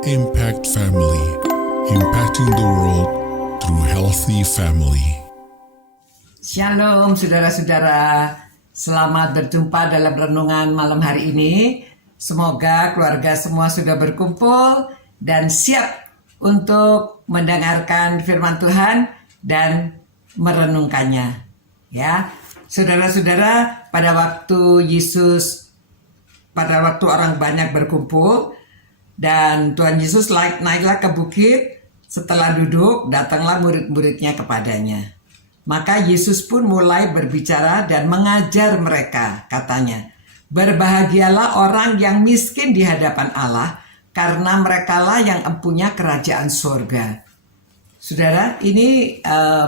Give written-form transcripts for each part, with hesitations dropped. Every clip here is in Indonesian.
Impact Family, impacting the world through healthy family. Shalom saudara-saudara, selamat berjumpa dalam renungan malam hari ini. Semoga keluarga semua sudah berkumpul dan siap untuk mendengarkan firman Tuhan dan merenungkannya. Ya, saudara-saudara, pada waktu orang banyak berkumpul dan Tuhan Yesus naiklah ke bukit, setelah duduk datanglah murid-muridnya kepadanya. Maka Yesus pun mulai berbicara dan mengajar mereka, katanya, "Berbahagialah orang yang miskin di hadapan Allah, karena merekalah yang empunya kerajaan surga." Saudara, ini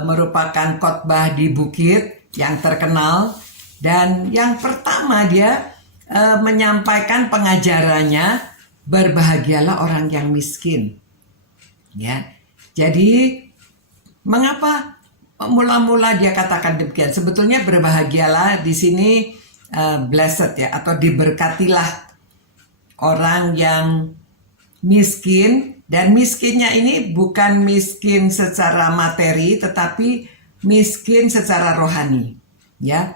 merupakan khotbah di bukit yang terkenal, dan yang pertama dia menyampaikan pengajarannya, berbahagialah orang yang miskin. Ya, jadi mengapa mula-mula dia katakan demikian? Sebetulnya berbahagialah di sini blessed ya, atau diberkatilah orang yang miskin, dan miskinnya ini bukan miskin secara materi, tetapi miskin secara rohani. Ya,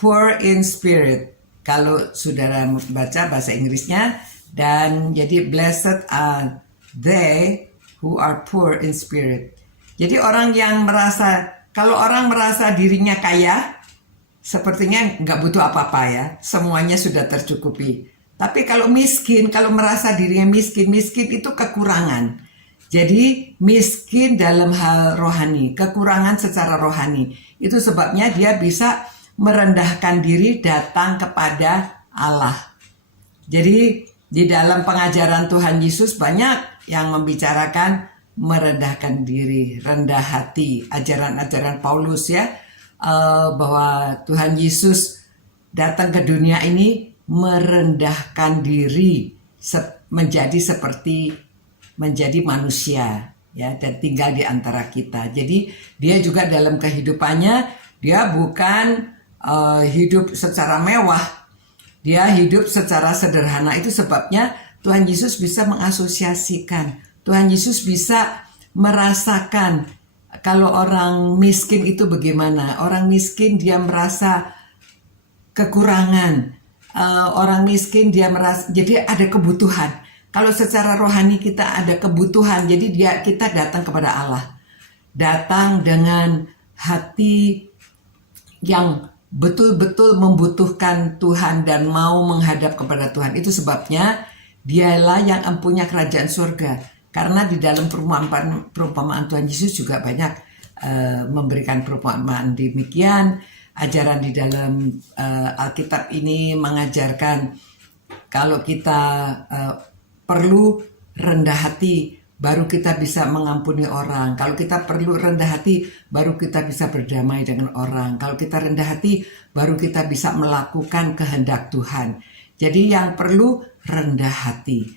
poor in spirit. Kalau saudara baca bahasa Inggrisnya, dan jadi blessed are they who are poor in spirit. Jadi orang yang merasa, kalau orang merasa dirinya kaya, sepertinya nggak butuh apa-apa ya, semuanya sudah tercukupi. Tapi kalau miskin, kalau merasa dirinya miskin itu kekurangan. Jadi miskin dalam hal rohani, kekurangan secara rohani. Itu sebabnya dia bisa merendahkan diri datang kepada Allah. Jadi di dalam pengajaran Tuhan Yesus banyak yang membicarakan merendahkan diri, rendah hati, ajaran-ajaran Paulus ya, bahwa Tuhan Yesus datang ke dunia ini merendahkan diri menjadi manusia ya, dan tinggal di antara kita. Jadi dia juga dalam kehidupannya dia bukan hidup secara mewah. Dia hidup secara sederhana. Itu sebabnya Tuhan Yesus bisa mengasosiasikan. Tuhan Yesus bisa merasakan kalau orang miskin itu bagaimana. Orang miskin dia merasa kekurangan. Orang miskin dia merasa, jadi ada kebutuhan. Kalau secara rohani kita ada kebutuhan, jadi kita datang kepada Allah. Datang dengan hati yang betul-betul membutuhkan Tuhan dan mau menghadap kepada Tuhan. Itu sebabnya dialah yang empunya kerajaan surga. Karena di dalam perumpamaan Tuhan Yesus juga banyak memberikan perumpamaan demikian. Ajaran di dalam Alkitab ini mengajarkan kalau kita perlu rendah hati, baru kita bisa mengampuni orang. Kalau kita perlu rendah hati, baru kita bisa berdamai dengan orang. Kalau kita rendah hati, baru kita bisa melakukan kehendak Tuhan. Jadi yang perlu rendah hati,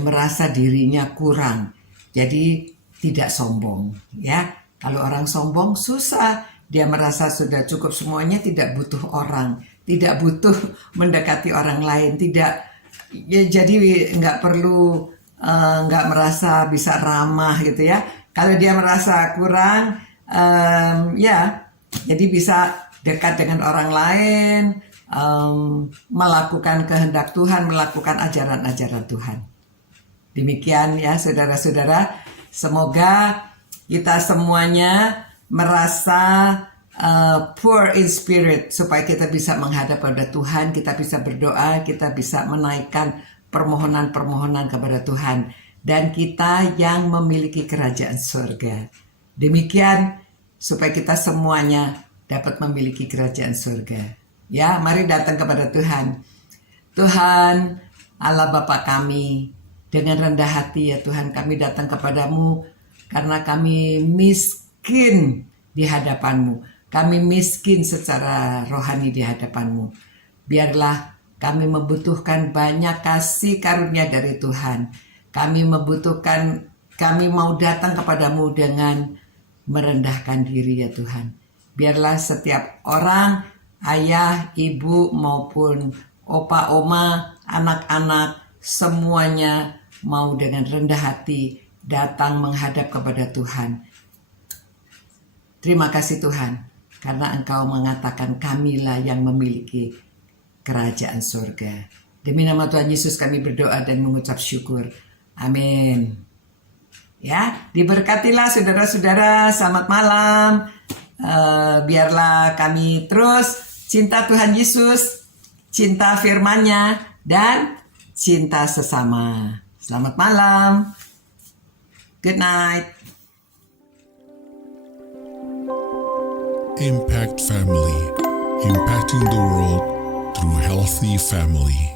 merasa dirinya kurang. Jadi tidak sombong. Ya, kalau orang sombong susah. Dia merasa sudah cukup semuanya, tidak butuh orang, tidak butuh mendekati orang lain, tidak. Ya, jadi nggak perlu. Nggak merasa bisa ramah gitu ya. Kalau dia merasa kurang, ya jadi bisa dekat dengan orang lain, melakukan kehendak Tuhan, melakukan ajaran-ajaran Tuhan. Demikian ya saudara-saudara, semoga kita semuanya merasa poor in spirit, supaya kita bisa menghadap pada Tuhan, kita bisa berdoa, kita bisa menaikkan permohonan-permohonan kepada Tuhan, dan kita yang memiliki kerajaan surga. Demikian supaya kita semuanya dapat memiliki kerajaan surga. Ya, mari datang kepada Tuhan. Tuhan Allah Bapa kami, dengan rendah hati ya Tuhan, kami datang kepadamu karena kami miskin di hadapanmu. Kami miskin secara rohani di hadapanmu. Biarlah kami membutuhkan banyak kasih karunia dari Tuhan. Kami mau datang kepadamu dengan merendahkan diri ya Tuhan. Biarlah setiap orang, ayah, ibu maupun opa, oma, anak-anak, semuanya mau dengan rendah hati datang menghadap kepada Tuhan. Terima kasih Tuhan, karena Engkau mengatakan kamilah yang memiliki kerajaan surga. Demi nama Tuhan Yesus kami berdoa dan mengucap syukur. Amin. Ya, diberkatilah saudara-saudara. Selamat malam. Biarlah kami terus cinta Tuhan Yesus, cinta firman-Nya, dan cinta sesama. Selamat malam. Good night. Impact Family, impacting the world through healthy family.